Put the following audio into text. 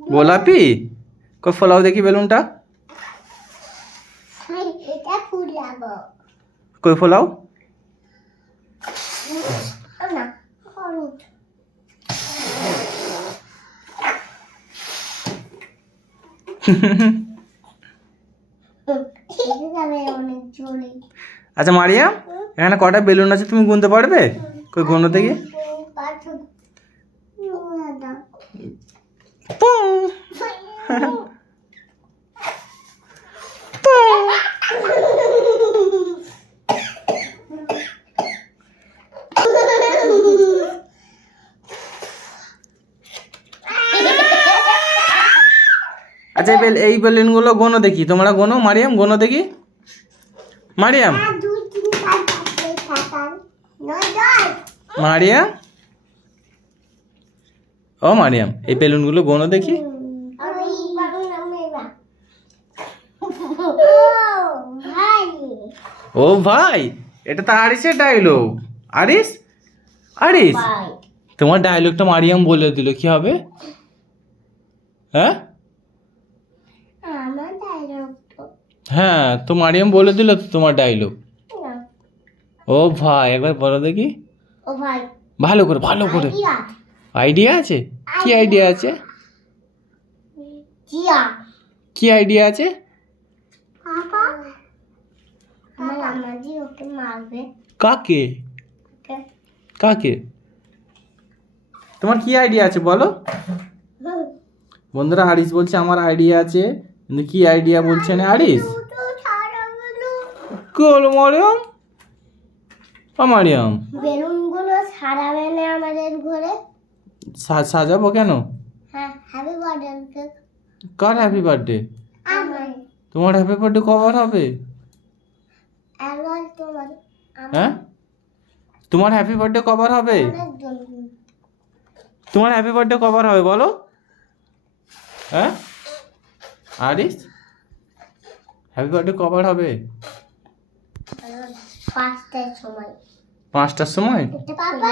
গোলাপি? কই ফোলাও দেখি বেলুনটা। এটা ফুলাবো। কই ফোলাও? না, হলুদ। অনেক জোরে। আচ্ছা মারিয়াম, এখানে কটা বেলুন আছে তুমি গুনতে পারবে? কই গোনো দেখি। পুং। পুং। আচ্ছা এই বেলুনগুলো গোনো দেখি, তোমরা গোনো। মারিয়াম গোনো দেখি। মারিয়াম, মারিয়াম, ও মারিয়াম, এই বেলুনগুলো গোনো দেখি। ও ভাই, এটা তো আরিসের ডায়লগ। আরিস, আরিস, তোমার ডায়লগটা মারিয়াম বলে দিল, কি হবে? হ্যাঁ হ্যাঁ, তো মারিয়াম বলে দিল তো তোমার ডায়লগ। ও ভাই, একবার বলো দেখি। ও ভাই, ভালো করে, ভালো করে। আইডিয়া আছে? কি আইডিয়া আছে? কি আইডিয়া আছে? আমার আমাজি ওকে মারবে। কাকে? কাকে? তোমার কি আইডিয়া আছে বলো? বন্ধুরা, আরিস বলছে আমার আইডিয়া আছে, কিন্তু কি আইডিয়া বলছে না আরিস? কি হলো মারিয়াম? ও মারিয়াম, বেলুনগুলো সারাবে না আমাদের ঘরে? সাজাবো কেন? হ্যাঁ, হ্যাপি বার্থডে। কার হ্যাপি বার্থডে? আমার। তোমার হ্যাপি বার্থডে কবার হবে? এবার তোমার। হ্যাঁ, তোমার হ্যাপি বার্থডে কবার হবে? তোমার হ্যাপি বার্থডে কবার হবে বলো? হ্যাঁ আরিস, হ্যাপি বার্থডে কবার হবে? 5টার সময়। 5টার সময়? পাপা